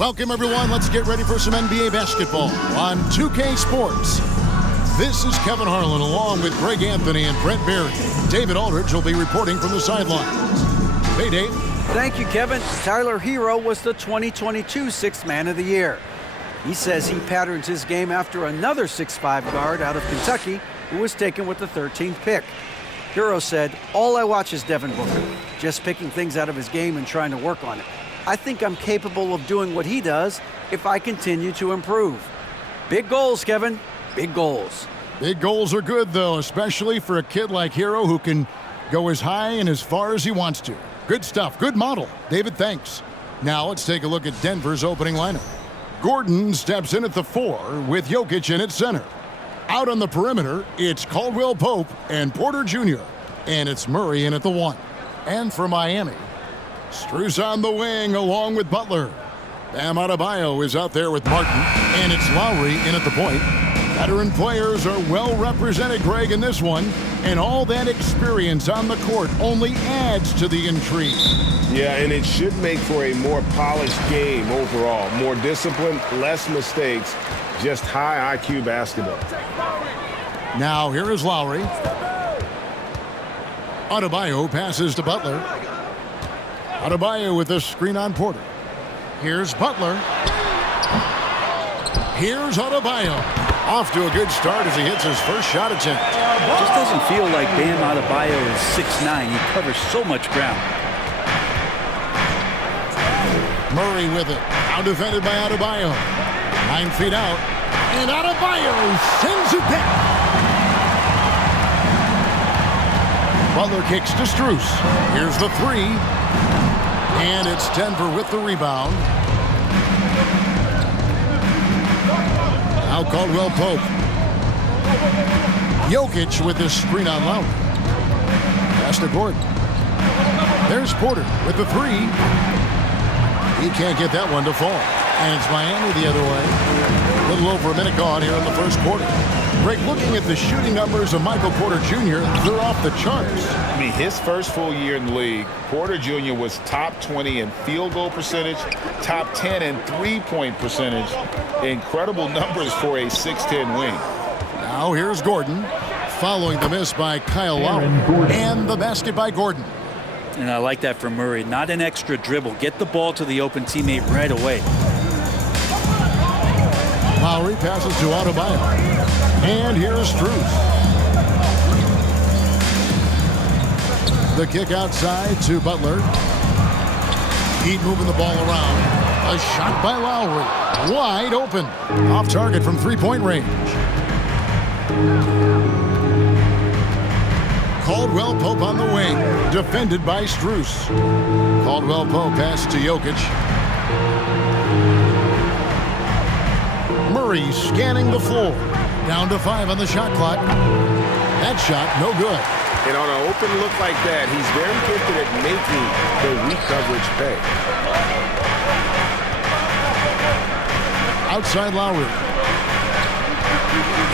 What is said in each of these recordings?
Welcome, everyone. Let's get ready for some NBA basketball on 2K Sports. This is Kevin Harlan along with Greg Anthony and Brent Barry. David Aldridge will be reporting from the sidelines. Hey, Dave. Thank you, Kevin. Tyler Hero was the 2022 Sixth Man of the Year. He says he patterns his game after another 6'5" guard out of Kentucky who was taken with the 13th pick. Hero said, "All I watch is Devin Booker, just picking things out of his game and trying to work on it. I think I'm capable of doing what he does if I continue to improve." Big goals, Kevin. Big goals. Big goals are good, though, especially for a kid like Hero who can go as high and as far as he wants to. Good stuff. Good model. David, thanks. Now let's take a look at Denver's opening lineup. Gordon steps in at the 4 with Jokic in at center. Out on the perimeter, it's Caldwell Pope and Porter Jr. And it's Murray in at the 1. And for Miami, Strus on the wing along with Butler. Bam Adebayo is out there with Martin. And it's Lowry in at the point. Veteran players are well represented, Greg, in this one. And all that experience on the court only adds to the intrigue. Yeah, and it should make for a more polished game overall. More discipline, less mistakes, just high IQ basketball. Now here is Lowry. Adebayo passes to Butler. Adebayo with a screen on Porter. Here's Butler. Here's Adebayo. Off to a good start as he hits his first shot attempt. Just doesn't feel like Bam Adebayo is 6'9". He covers so much ground. Murray with it. Now defended by Adebayo. 9 feet out. And Adebayo sends it back. Butler kicks to Strus. Here's the 3. And it's Denver with the rebound. Now Caldwell Pope. Jokic with this screen on Lowry. Pass to Gordon. There's Porter with the 3. He can't get that one to fall. And it's Miami the other way. A little over a minute gone here in the first quarter. Greg, looking at the shooting numbers of Michael Porter Jr., they're off the charts. I mean, his first full year in the league, Porter Jr. was top 20 in field goal percentage, top 10 in three-point percentage. Incredible numbers for a 6'10" wing. Now here's Gordon, following the miss by Kyle Lowry. And the basket by Gordon. And I like that from Murray. Not an extra dribble. Get the ball to the open teammate right away. Lowry passes to Adebayo. And here's Strus. The kick outside to Butler. Heat moving the ball around. A shot by Lowry. Wide open. Off target from three-point range. Caldwell Pope on the wing. Defended by Strus. Caldwell Pope pass to Jokic. Murray scanning the floor. Down to 5 on the shot clock. That shot, no good. And on an open look like that, he's very gifted at making the weak coverage pay. Outside Lowry.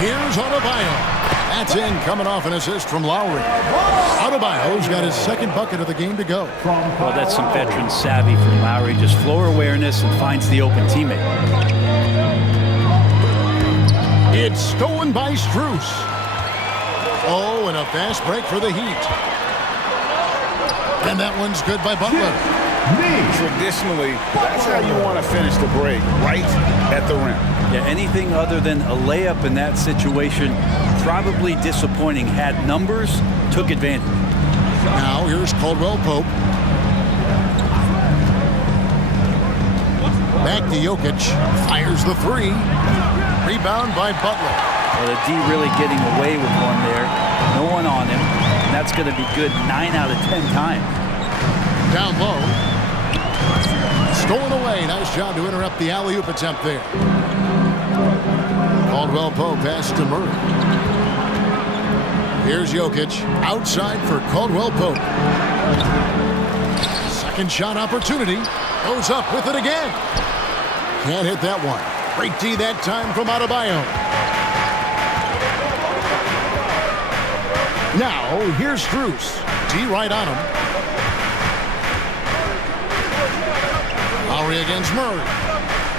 Here's Adebayo. That's in, coming off an assist from Lowry. Adebayo's got his second bucket of the game to go. Well, that's some veteran savvy from Lowry. Just floor awareness and finds the open teammate. It's stolen by Strus. Oh, and a fast break for the Heat. And that one's good by Butler. Traditionally, that's how you want to finish the break, right at the rim. Yeah, anything other than a layup in that situation, probably disappointing. Had numbers, took advantage. Now here's Caldwell Pope. Back to Jokic. Fires the 3. Rebound by Butler. Well, the D really getting away with one there. No one on him. And that's going to be good 9 out of 10 times. Down low. Stolen away. Nice job to interrupt the alley-oop attempt there. Caldwell Pope pass to Murray. Here's Jokic. Outside for Caldwell Pope. Second shot opportunity. Goes up with it again. Can't hit that one. Great D that time from Adebayo. Now, here's Strus. D right on him. Lowry against Murray.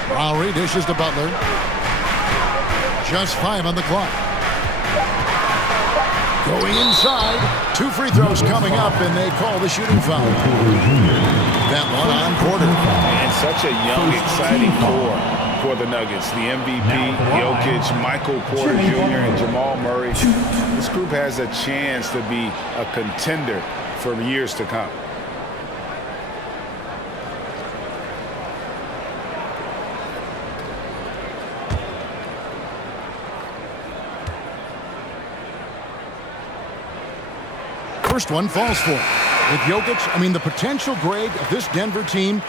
Lowry dishes to Butler. Just 5 on the clock. Going inside. 2 free throws coming up, and they call the shooting foul. That one on Porter. And such a young, exciting core for the Nuggets. The MVP, Jokic, Michael Porter Jr., and Jamal Murray. This group has a chance to be a contender for years to come. First one falls for it. With Jokic, I mean, the potential, Greg, of this Denver team,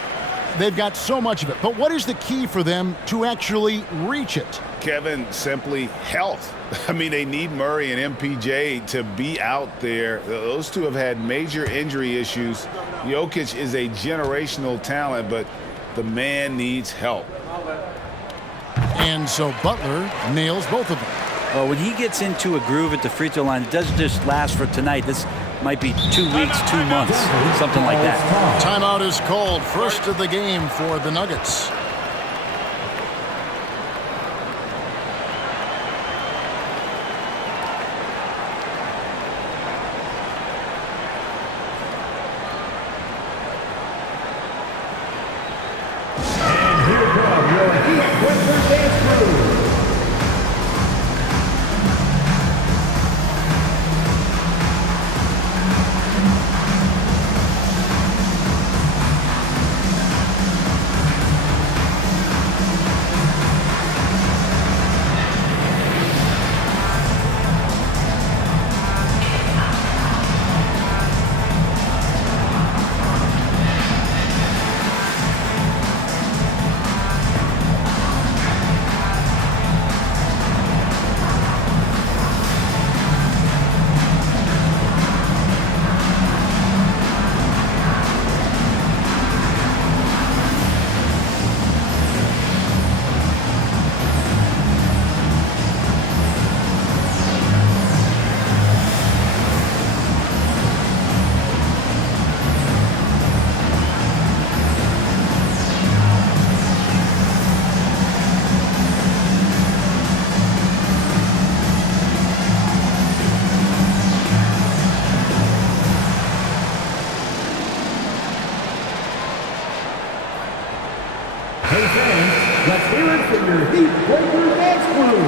they've got so much of it. But what is the key for them to actually reach it? Kevin, simply health. I mean, they need Murray and MPJ to be out there. Those two have had major injury issues. Jokic is a generational talent, but the man needs help. And so Butler nails both of them. Well, when he gets into a groove at the free throw line, it doesn't just last for tonight. This might be 2 weeks, 2 months, something like that. Timeout is called. First of the game for the Nuggets. And here come your Heat Winter Dance Crew. Hey fans, let's hear it for your Heat Winter Dance Crew.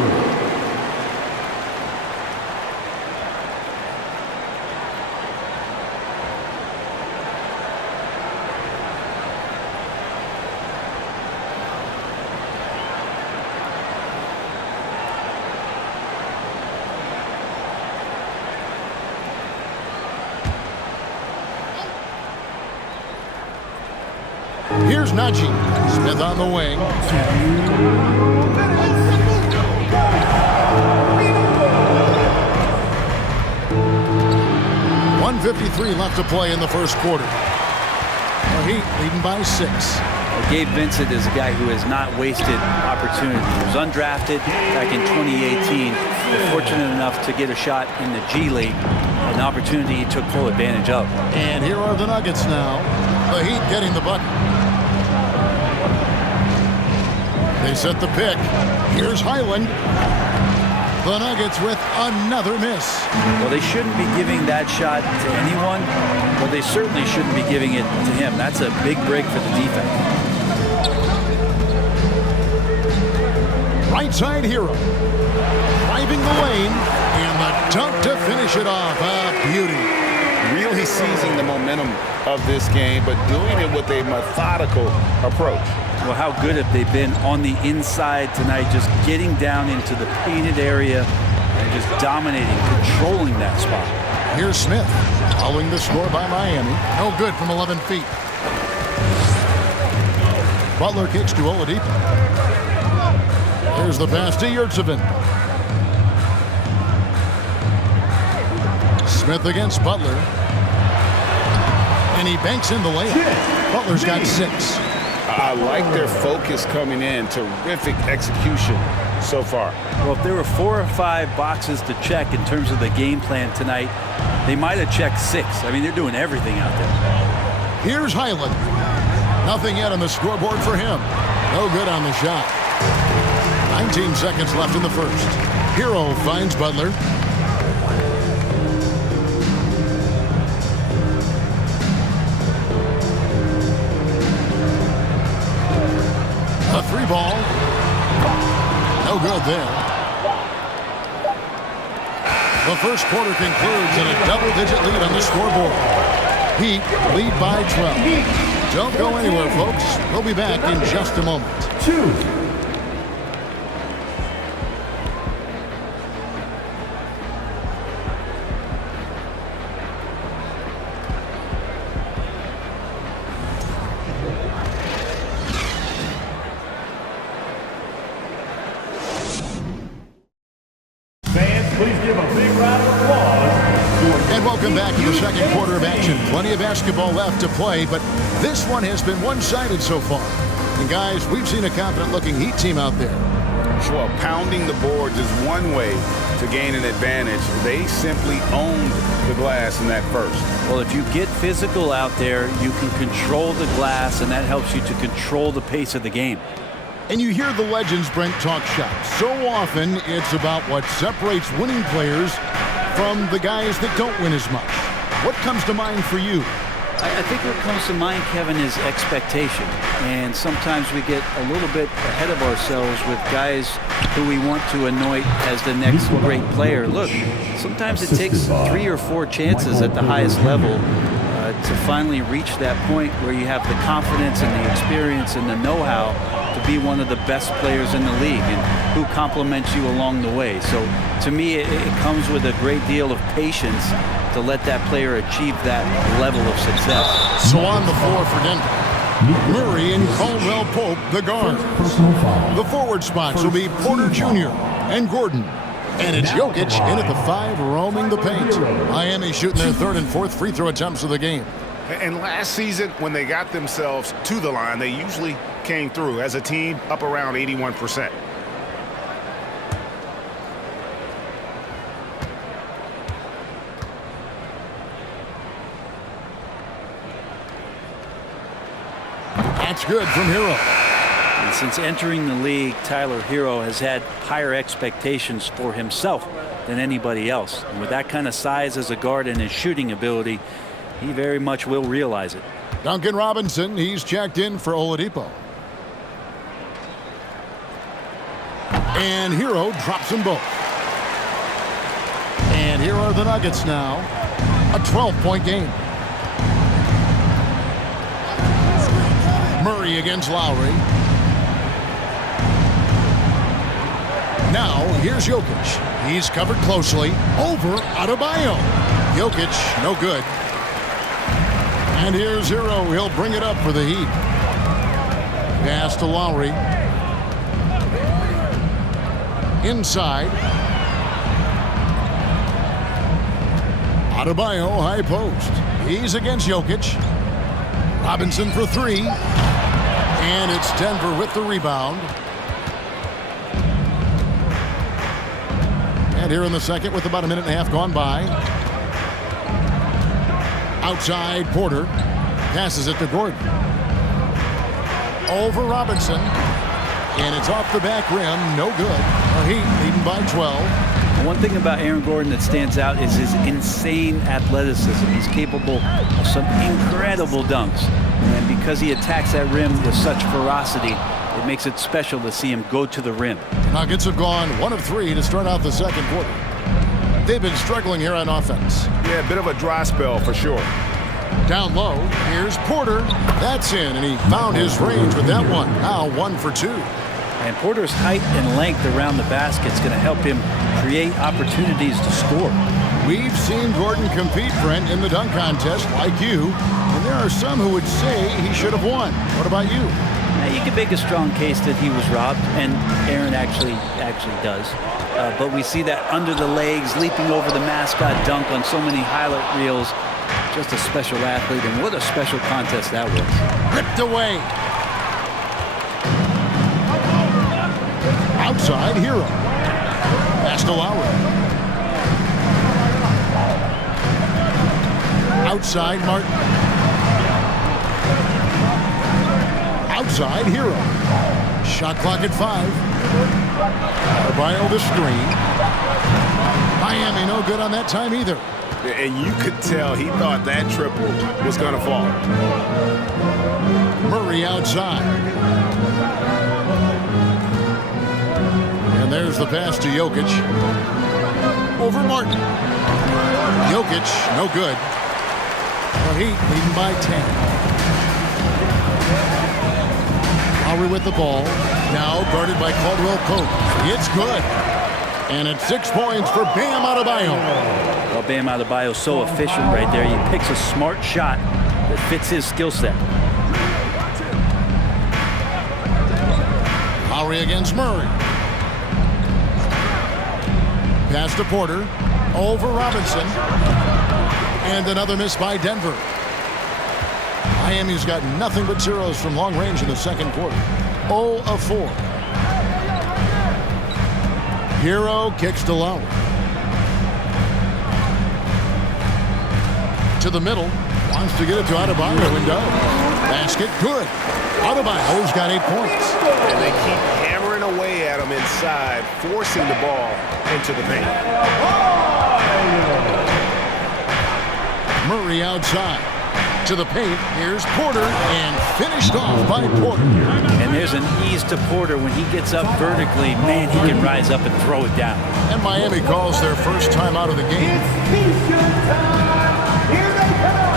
Here's Najee. Smith on the wing. 1:53 left to play in the first quarter. The Heat leading by 6. Gabe Vincent is a guy who has not wasted opportunity. He was undrafted back in 2018. They're fortunate enough to get a shot in the G League, an opportunity he took full advantage of. And here are the Nuggets now. The Heat getting the bucket. They set the pick. Here's Highland. The Nuggets with another miss. Well, they shouldn't be giving that shot to anyone, but they certainly shouldn't be giving it to him. That's a big break for the defense. Right side Hero. Driving the lane. And the dunk to finish it off. A beauty. Really seizing the momentum of this game, but doing it with a methodical approach. Well, how good have they been on the inside tonight, just getting down into the painted area and just dominating, controlling that spot. Here's Smith, following the score by Miami. No good from 11 feet. Butler kicks to Oladipo. Here's the pass to Yurtseven. Smith against Butler. And he banks in the layup. Butler's got 6. I like their focus coming in. Terrific execution so far. Well, if there were 4 or 5 boxes to check in terms of the game plan tonight, they might have checked 6. I mean, they're doing everything out there. Here's Highland. Nothing yet on the scoreboard for him. No good on the shot. 19 seconds left in the first. Hero finds Butler. A three ball. No good there. The first quarter concludes in a double-digit lead on the scoreboard. Heat lead by 12. Don't go anywhere, folks. We'll be back in just a moment. 2. Please give a big round of applause. And welcome back to the second quarter of action. Plenty of basketball left to play, but this one has been one-sided so far. And guys, we've seen a confident-looking Heat team out there. Sure, pounding the boards is one way to gain an advantage. They simply owned the glass in that first. Well, if you get physical out there, you can control the glass, and that helps you to control the pace of the game. And you hear the legends, Brent, talk shop. So often, it's about what separates winning players from the guys that don't win as much. What comes to mind for you? I think what comes to mind, Kevin, is expectation. And sometimes we get a little bit ahead of ourselves with guys who we want to anoint as the next great player. Look, sometimes it takes 3 or 4 chances at the highest level to finally reach that point where you have the confidence and the experience and the know-how to be one of the best players in the league and who compliments you along the way. So to me, it comes with a great deal of patience to let that player achieve that level of success. So on the floor for Denver, Murray and Caldwell Pope, the guard. The forward spots will be Porter Jr. and Gordon. And it's Jokic in at the 5, roaming the paint. Miami shooting their 3rd and 4th free throw attempts of the game. And last season, when they got themselves to the line, they usually came through as a team up around 81%. That's good from Hero. And since entering the league, Tyler Hero has had higher expectations for himself than anybody else. And with that kind of size as a guard and his shooting ability, he very much will realize it. Duncan Robinson, he's checked in for Oladipo. And Hero drops them both. And here are the Nuggets now. A 12-point game. Murray against Lowry. Now, here's Jokic. He's covered closely. Over Adebayo. Jokic, no good. And here's Hero. He'll bring it up for the Heat. Pass to Lowry. Inside. Adebayo, high post. He's against Jokic. Robinson for 3. And it's Denver with the rebound. And here in the second with about a minute and a half gone by. Outside, Porter. Passes it to Gordon. Over Robinson. And it's off the back rim. No good. The Heat leading by 12. One thing about Aaron Gordon that stands out is his insane athleticism. He's capable of some incredible dunks. And because he attacks that rim with such ferocity, it makes it special to see him go to the rim. Nuggets have gone 1 of 3 to start out the second quarter. They've been struggling here on offense. Yeah, a bit of a dry spell for sure. Down low, here's Porter. That's in, and he found his range with that one. Now 1 for 2. And Porter's height and length around the basket is going to help him create opportunities to score. We've seen Gordon compete, Brent, in the dunk contest like you, and there are some who would say he should have won. What about you? Now, you can make a strong case that he was robbed, and Aaron actually does. But we see that under the legs, leaping over the mascot dunk on so many highlight reels. Just a special athlete, and what a special contest that was. Ripped away. Outside, Hero. Pass to Lowry. Outside, Martin. Outside, Hero. Shot clock at 5. Adebayo the screen. Miami no good on that time either. And you could tell he thought that triple was going to fall. Murray outside. And there's the pass to Jokic. Over Martin. Jokic, no good. The Heat leading by 10. Lowry with the ball. Now guarded by Caldwell Pope. It's good. And it's 6 points for Bam Adebayo. Well, Bam Adebayo's so efficient right there. He picks a smart shot that fits his skill set. Lowry against Murray. Pass to Porter. Over Robinson. And another miss by Denver. Miami's got nothing but zeros from long range in the second quarter. 0 of 4. Hero kicks to Lowry. To the middle. Wants to get it to Adebayo window. Basket good. Adebayo's got 8 points. And they keep hammering away at him inside, forcing the ball into the paint. Murray outside. To the paint. Here's Porter. And finished off by Porter. And there's an ease to Porter when he gets up vertically. Man, he can rise up and throw it down. And Miami calls their first time out of the game. It's T-shirt time. Here they come.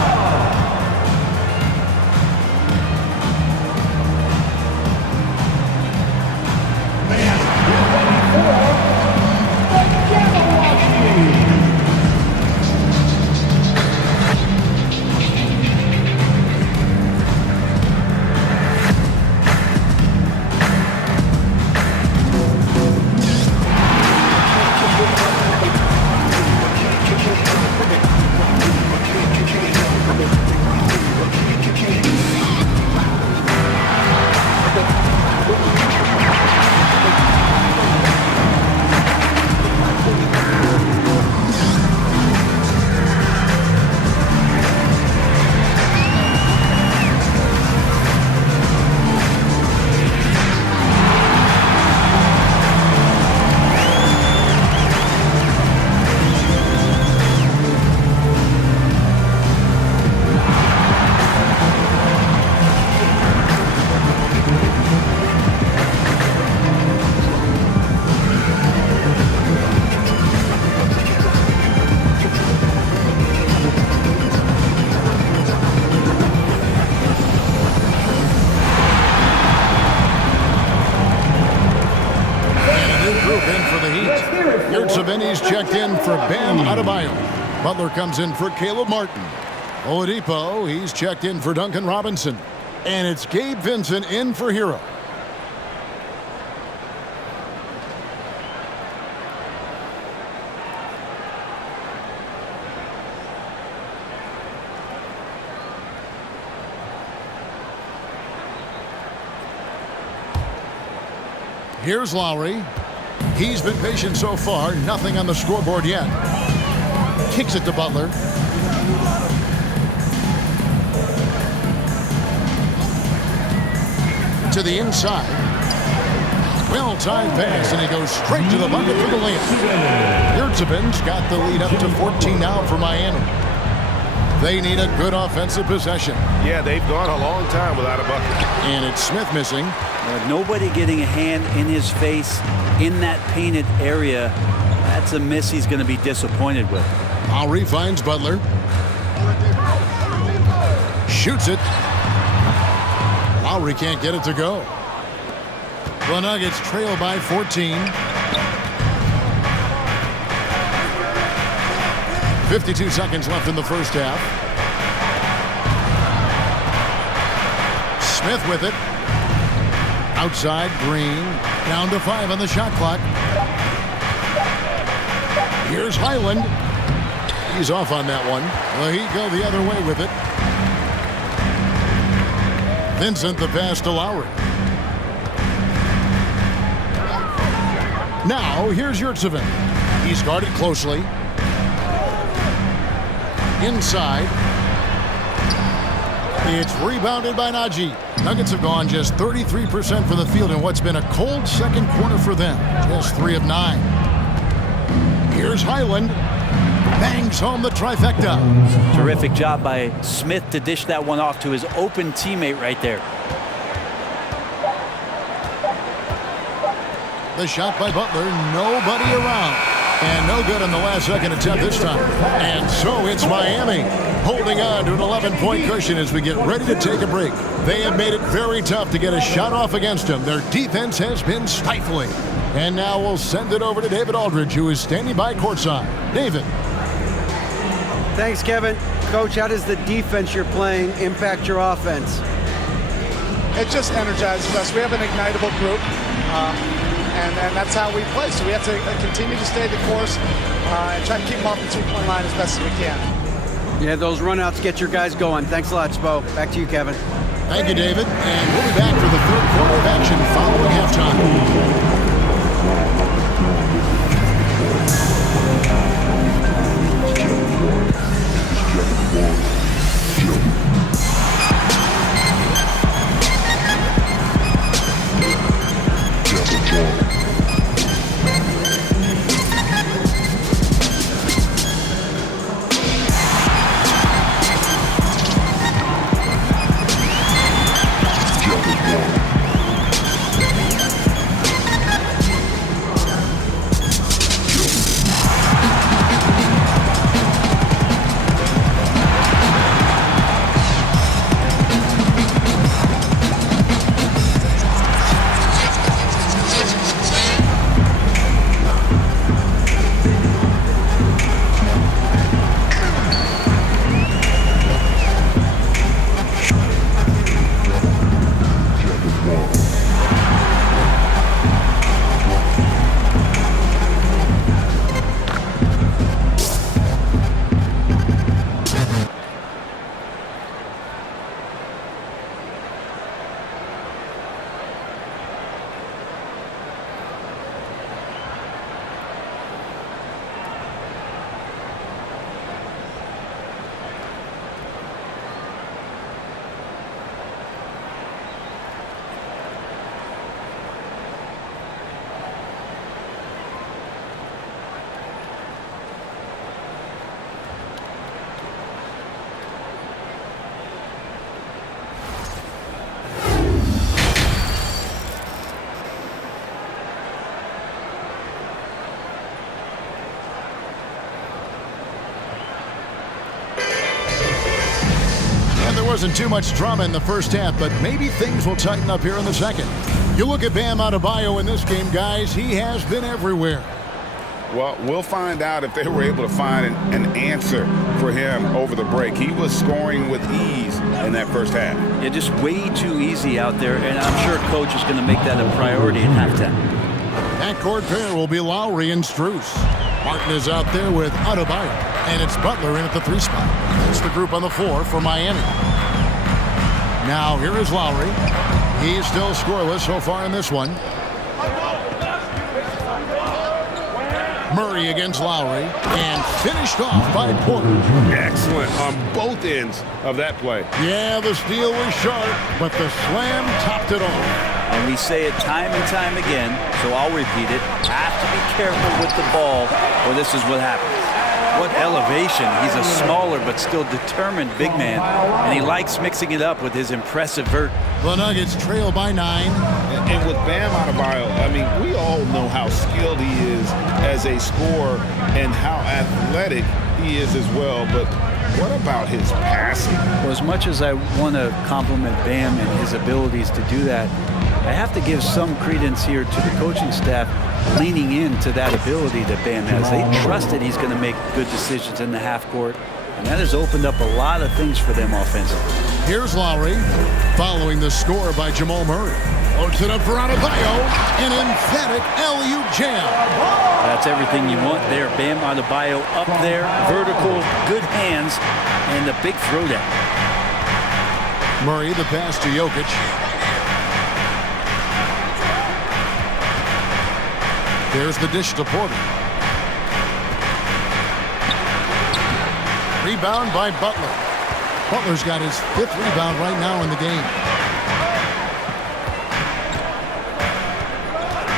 Man, get ready for the Jabberwocky. Yurtseven's checked in for Bam Adebayo. Butler comes in for Caleb Martin. Oladipo, he's checked in for Duncan Robinson. And it's Gabe Vincent in for Hero. Here's Lowry. He's been patient so far. Nothing on the scoreboard yet. Kicks it to Butler. To the inside. Well-timed pass, and he goes straight to the bucket for the layup. Yurtseven's got the lead up to 14 now for Miami. They need a good offensive possession. Yeah, they've gone a long time without a bucket. And it's Smith missing. Nobody getting a hand in his face in that painted area. That's a miss he's going to be disappointed with. Lowry finds Butler. Shoots it. Lowry can't get it to go. The Nuggets trail by 14. 52 seconds left in the first half. Smith with it. Outside, Green. Down to 5 on the shot clock. Here's Highland. He's off on that one. The Heat go the other way with it. Vincent the pass to Lowry. Now, here's Yurtseven. He's guarded closely. Inside. It's rebounded by Najee. Nuggets have gone just 33% from the field in what's been a cold second quarter for them. Just 3 of 9. Here's Highland. Bangs home the trifecta. Terrific job by Smith to dish that one off to his open teammate right there. The shot by Butler, nobody around. And no good on the last second attempt this time. And so it's Miami holding on to an 11-point cushion as we get ready to take a break. They have made it very tough to get a shot off against them. Their defense has been stifling. And now we'll send it over to David Aldridge, who is standing by courtside. David. Thanks, Kevin. Coach, how does the defense you're playing impact your offense? It just energizes us. We have an ignitable group, and that's how we play. So we have to continue to stay the course and try to keep them off the three-point line as best as we can. Yeah, those runouts get your guys going. Thanks a lot, Spo. Back to you, Kevin. Thank you, David. And we'll be back for the third quarter of action following halftime. Wasn't too much drama in the first half, but maybe things will tighten up here in the second. You look at Bam Adebayo in this game, guys. He has been everywhere. Well, we'll find out if they were able to find an answer for him over the break. He was scoring with ease in that first half. Yeah, just way too easy out there, and I'm sure Coach is going to make that a priority at halftime. That court pair will be Lowry and Strus. Martin is out there with Adebayo, and it's Butler in at the 3 spot. That's the group on the 4 for Miami. Now here is Lowry. He's still scoreless so far in this one. Murray against Lowry, and finished off by Porter. Excellent on both ends of that play. Yeah, the steal was sharp, but the slam topped it off. And we say it time and time again, so I'll repeat it. Have to be careful with the ball, or this is what happens. What elevation. He's a smaller but still determined big man, and he likes mixing it up with his impressive vert. The Nuggets trail by 9. And with Bam Adebayo, I mean, we all know how skilled he is as a scorer and how athletic he is as well, but what about his passing? Well, as much as I want to compliment Bam and his abilities to do that, I have to give some credence here to the coaching staff leaning into that ability that Bam has. They trust that he's going to make good decisions in the half court, and that has opened up a lot of things for them offensively. Here's Lowry, following the score by Jamal Murray. Loads it up for Adebayo, an emphatic alley-oop jam. That's everything you want there. Bam Adebayo up there, vertical, good hands, and the big throwdown. Murray, the pass to Jokic. There's the dish to Porter. Rebound by Butler. Butler's got his 5th rebound right now in the game.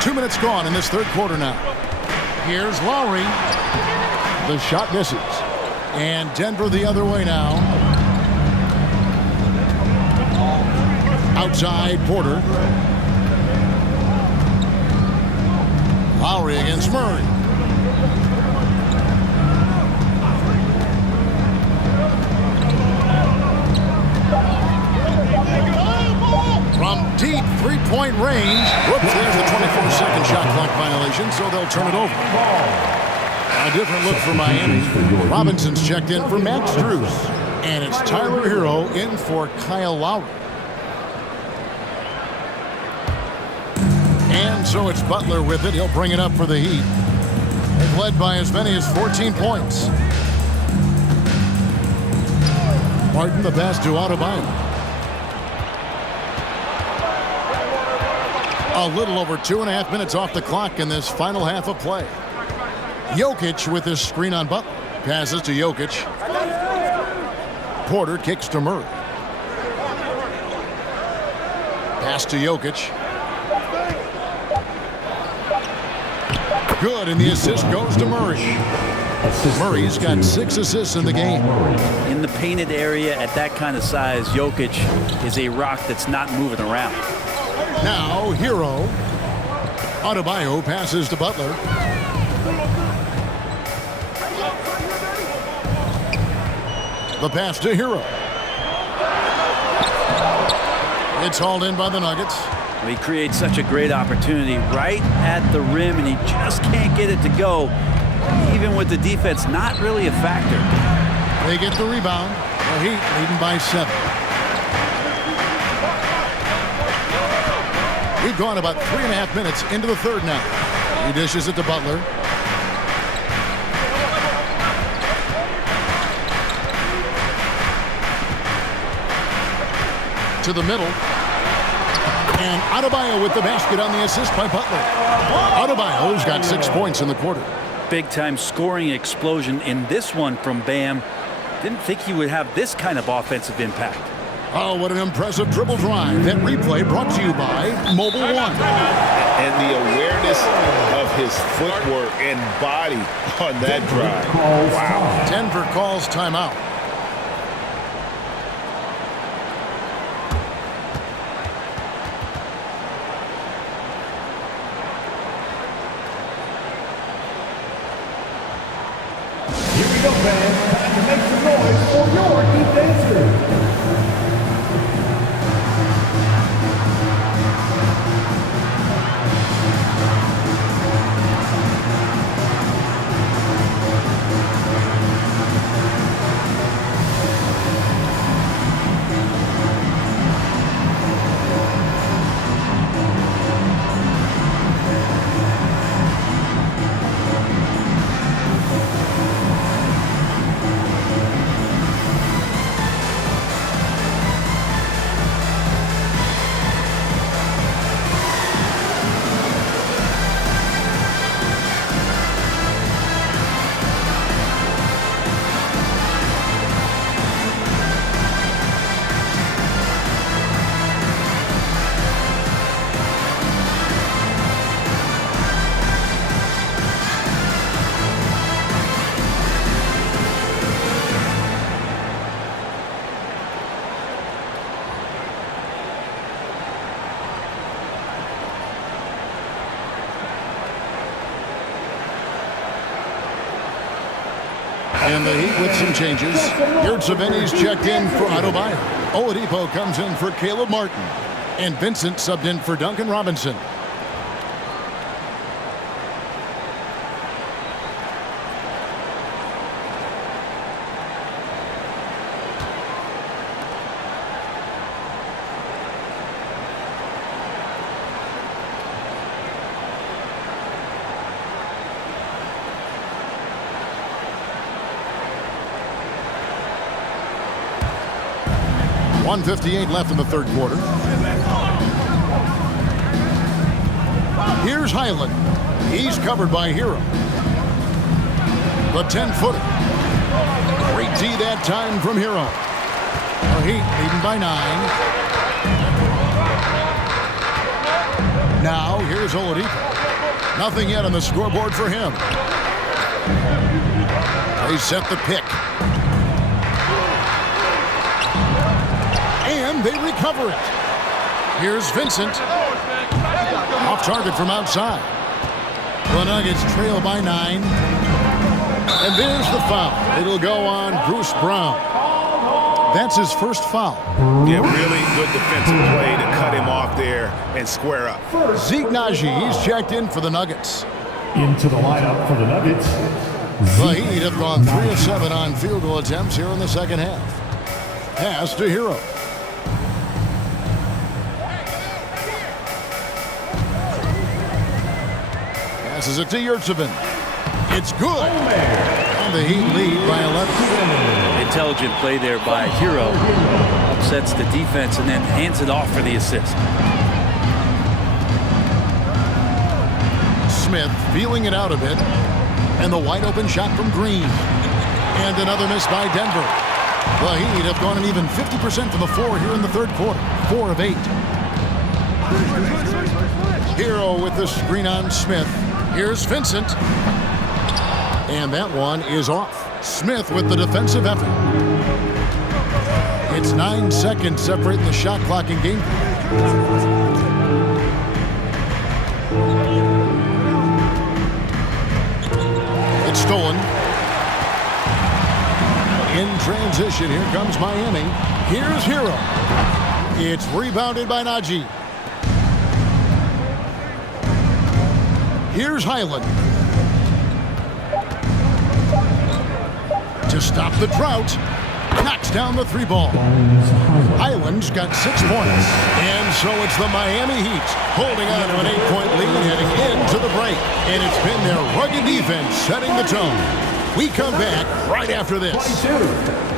2 minutes gone in this third quarter now. Here's Lowry. The shot misses. And Denver the other way now. Outside Porter. Lowry against Murray. From deep three-point range. Whoops, there's the 24-second shot clock violation, so they'll turn it over. A different look for Miami. Robinson's checked in for Max Strus. And it's Tyler Hero in for Kyle Lowry. And so it's Butler with it. He'll bring it up for the Heat. They've led by as many as 14 points. Martin, the pass to Adebayo. A little over 2.5 minutes off the clock in this final half of play. Jokic with his screen on Butler. Passes to Jokic. Porter kicks to Murray. Pass to Jokic. Good, and the assist goes to Murray. Murray's got 6 assists in the game. In the painted area at that kind of size, Jokic is a rock that's not moving around. Now, Hero. Adebayo passes to Butler. The pass to Hero. It's hauled in by the Nuggets. He creates such a great opportunity right at the rim, and he just can't get it to go, even with the defense not really a factor. They get the rebound. The Heat leading by 7. We've gone about 3.5 minutes into the third now. He dishes it to Butler. To the middle. And Adebayo with the basket on the assist by Butler. Adebayo's got 6 points in the quarter. Big-time scoring explosion in this one from Bam. Didn't think he would have this kind of offensive impact. Oh, what an impressive dribble drive. That replay brought to you by Mobile One. And the awareness of his footwork and body on that drive. Wow. Denver calls timeout. Here we go, fans. Time to make some noise for your defenses. And the Heat with some changes. Yurtseven's checked in for Adebayo. Oladipo comes in for Caleb Martin. And Vincent subbed in for Duncan Robinson. .158 left in the third quarter. Here's Highland. He's covered by Hero. The 10-footer. Great D that time from Hero. The Heat leading by 9. Now, here's Oladipo. Nothing yet on the scoreboard for him. They set the pick. And they recover it. Here's Vincent. Off target from outside. The Nuggets trail by 9. And there's the foul. It'll go on Bruce Brown. That's his first foul. Yeah, really good defensive play to cut him off there and square up. Zeke Naji, he's checked in for the Nuggets. Into the lineup for the Nuggets. The Heat have gone 3 of 7 on field goal attempts here in the second half. Pass to Hero. Passes it to Yurtsevin. It's good. And the Heat lead by 11. Intelligent play there by Hero. Upsets the defense and then hands it off for the assist. Smith feeling it out a bit. And the wide open shot from Green. And another miss by Denver. The Heat have gone an even 50% from the floor here in the third quarter. 4 of 8. Hero with the screen on Smith. Here's Vincent. And that one is off. Smith with the defensive effort. It's 9 seconds separating the shot clock and game. It's stolen. In transition, here comes Miami. Here's Hero. It's rebounded by Naji. Here's Highland. To stop the drought, knocks down the 3 ball. Highland's got 6 points. And so it's the Miami Heat holding on to an 8-point lead heading into the break. And it's been their rugged defense setting the tone. We come back right after this. 22.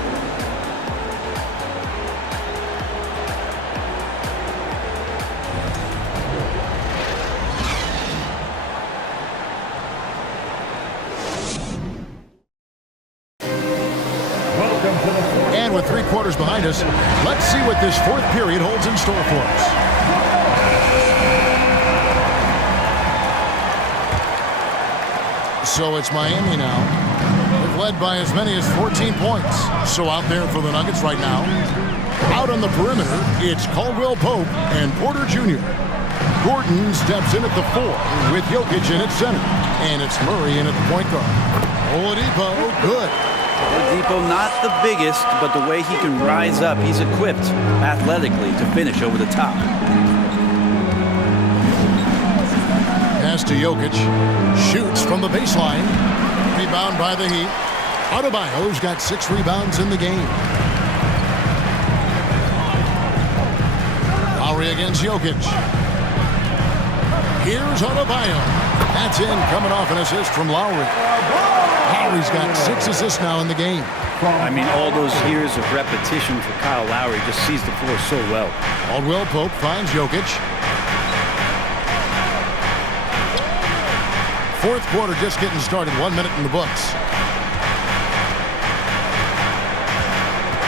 And with 3 quarters behind us, let's see what this fourth period holds in store for us. So it's Miami now. They've led by as many as 14 points. So out there for the Nuggets right now. Out on the perimeter, it's Caldwell Pope and Porter Jr. Gordon steps in at the 4 with Jokic in at center. And it's Murray in at the point guard. Oladipo, good. Oladipo not the biggest, but the way he can rise up, he's equipped athletically to finish over the top. Pass to Jokic. Shoots from the baseline. Rebound by the Heat. Adebayo's got 6 rebounds in the game. Lowry against Jokic. Here's Adebayo. That's in, coming off an assist from Lowry. Lowry's got 6 assists now in the game. I mean, all those years of repetition for Kyle Lowry just sees the floor so well. Caldwell Pope finds Jokic. Fourth quarter just getting started. 1 minute in the books.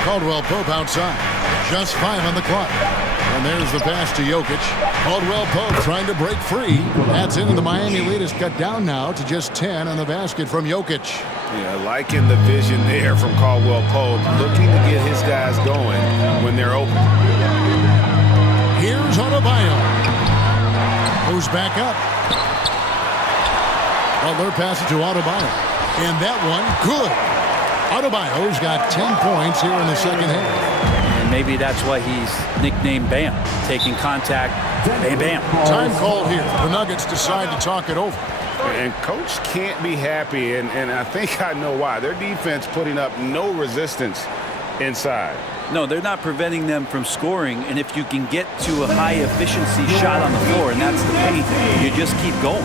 Caldwell Pope outside. Just 5 on the clock. And there's the pass to Jokic. Caldwell Pope trying to break free. That's in, and the Miami lead is cut down now to just 10 on the basket from Jokic. Yeah, liking the vision there from Caldwell Pope, looking to get his guys going when they're open. Here's Adebayo. Moves back up. Butler passes to Adebayo. And that one, good. Adebayo's got 10 points here in the second half. Maybe that's why he's nicknamed Bam. Taking contact, bam, bam. Time called here. The Nuggets decide to talk it over. And coach can't be happy, and I think I know why. Their defense putting up no resistance inside. No, they're not preventing them from scoring, and if you can get to a high-efficiency shot on the floor, and that's the paint, you just keep going.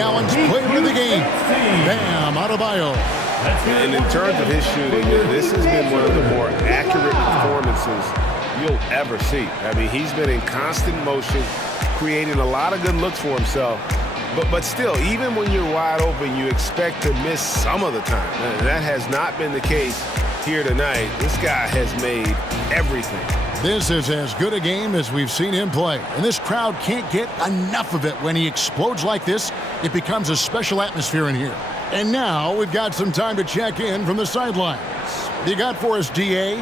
Josh Allen's player of the game, Bam Adebayo. And in terms of his shooting, this has been one of the more accurate performances you'll ever see. I mean, he's been in constant motion, creating a lot of good looks for himself. But still, even when you're wide open, you expect to miss some of the time. And that has not been the case here tonight. This guy has made everything. This is as good a game as we've seen him play. And this crowd can't get enough of it. When he explodes like this, it becomes a special atmosphere in here. And now we've got some time to check in from the sidelines. You got for us, DA?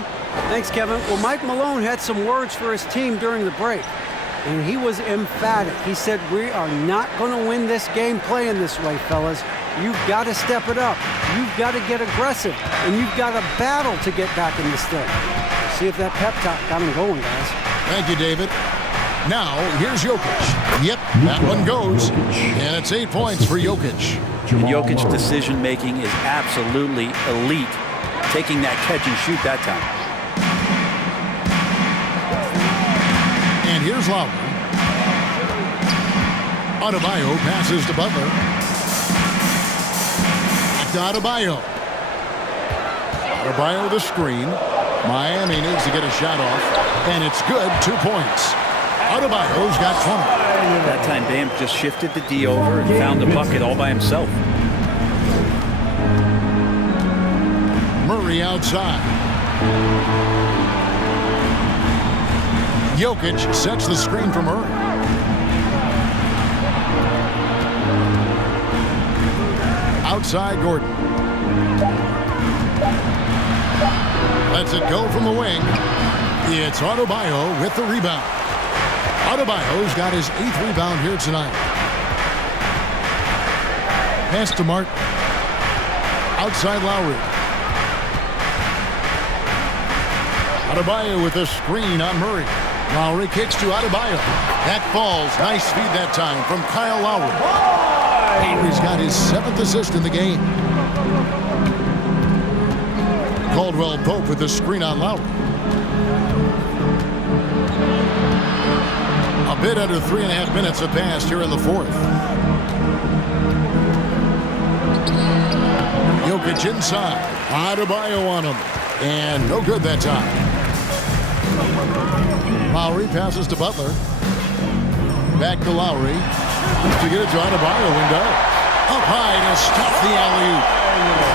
Thanks, Kevin. Well, Mike Malone had some words for his team during the break, and he was emphatic. He said, we are not going to win this game playing this way, fellas. You've got to step it up. You've got to get aggressive, and you've got to battle to get back in this thing. See if that pep talk got him going, guys. Thank you, David. Now, here's Jokic. Yep, that one goes. And it's 8 points for Jokic. And Jokic's decision-making is absolutely elite, taking that catch and shoot that time. And here's Lowry. Adebayo passes to Butler. Back to Adebayo. Adebayo the screen. Miami needs to get a shot off. And it's good, 2 points. Adebayo's got 20. That time, Bam just shifted the D over and found the bucket all by himself. Murray outside. Jokic sets the screen for Murray. Outside Gordon. Lets it go from the wing. It's Adebayo with the rebound. Adebayo's got his 8th rebound here tonight. Pass to Martin. Outside Lowry. Adebayo with a screen on Murray. Lowry kicks to Adebayo. That falls. Nice feed that time from Kyle Lowry. Lowry's got his 7th assist in the game. Caldwell Pope with the screen on Lowry. A bit under 3.5 minutes have passed here in the 4th. Jokic inside. Adebayo on him. And no good that time. Lowry passes to Butler. Back to Lowry. Wants to get it to Adebayo and does. Up high to stuff the alley-oop.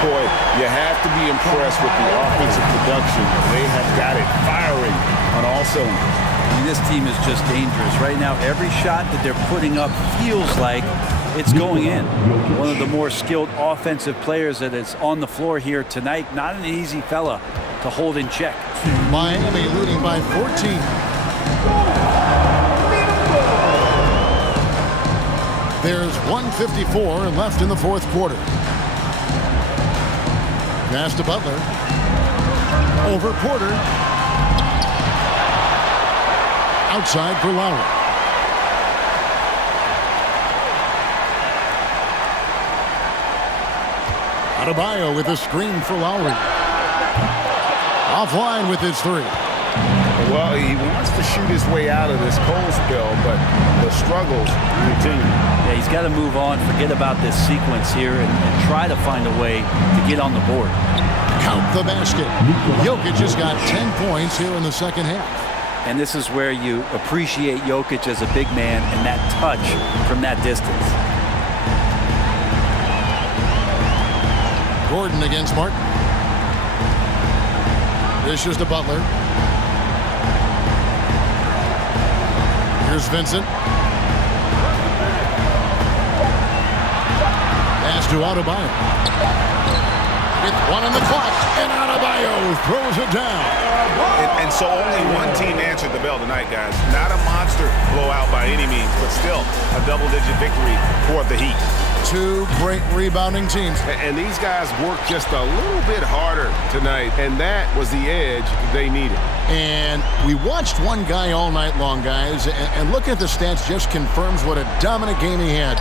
Boy, you have to be impressed with the offensive production. They have got it firing on all cylinders. I mean, this team is just dangerous. Right now, every shot that they're putting up feels like it's going in. One of the more skilled offensive players that is on the floor here tonight. Not an easy fella to hold in check. Miami leading by 14. There's 1:54 left in the 4th quarter. Pass to Butler. Over Porter. Outside for Lowry. Adebayo with a screen for Lowry. Offline with his 3. Well, he wants to shoot his way out of this cold spell, but the struggles continue. Yeah, he's got to move on, forget about this sequence here, and try to find a way to get on the board. Count the basket. Jokic has got 10 points here in the 2nd half. And this is where you appreciate Jokic as a big man and that touch from that distance. Gordon against Martin. Dishes to Butler. Here's Vincent. Pass to Adebayo. With 1 on the clock, and Adebayo throws it down. And so only one team answered the bell tonight, guys. Not a monster blowout by any means, but still a double-digit victory for the Heat. 2 great rebounding teams. And these guys worked just a little bit harder tonight, and that was the edge they needed. And we watched one guy all night long, guys, and looking at the stats just confirms what a dominant game he had.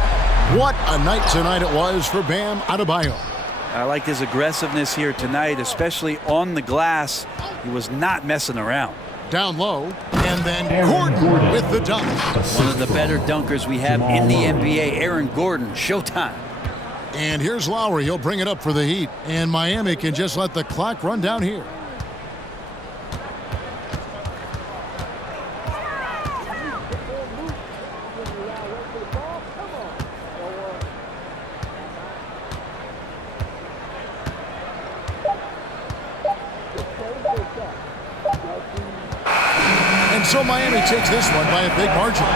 What a night tonight it was for Bam Adebayo. I liked his aggressiveness here tonight, especially on the glass. He was not messing around. Down low, and then Gordon with the dunk. One of the better dunkers we have in the NBA, Aaron Gordon. Showtime. And here's Lowry. He'll bring it up for the Heat. And Miami can just let the clock run down here. And so Miami takes this one by a big margin.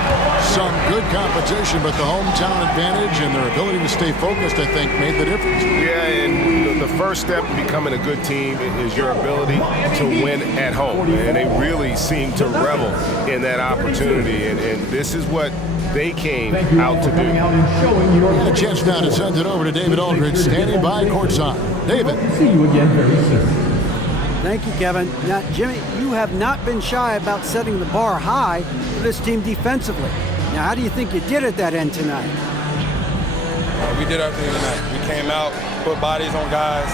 Some good competition, but the hometown advantage and their ability to stay focused, I think, made the difference. Yeah, and the first step in becoming a good team is your ability to win at home. And they really seem to revel in that opportunity. And this is what they came out to do. And a chance now to send it over to David Aldridge, standing by courtside. David. See you again very soon. Thank you, Kevin. Now, Jimmy, you have not been shy about setting the bar high for this team defensively. Now, how do you think you did at that end tonight? We did our thing tonight. We came out, put bodies on guys.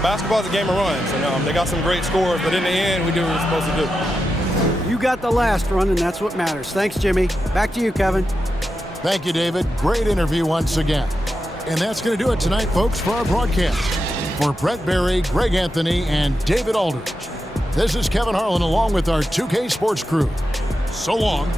Basketball's a game of runs, and they got some great scores, but in the end, we did what we were supposed to do. You got the last run, and that's what matters. Thanks, Jimmy. Back to you, Kevin. Thank you, David. Great interview once again. And that's going to do it tonight, folks, for our broadcast. For Brett Barry, Greg Anthony, and David Aldridge, this is Kevin Harlan along with our 2K Sports crew. So long.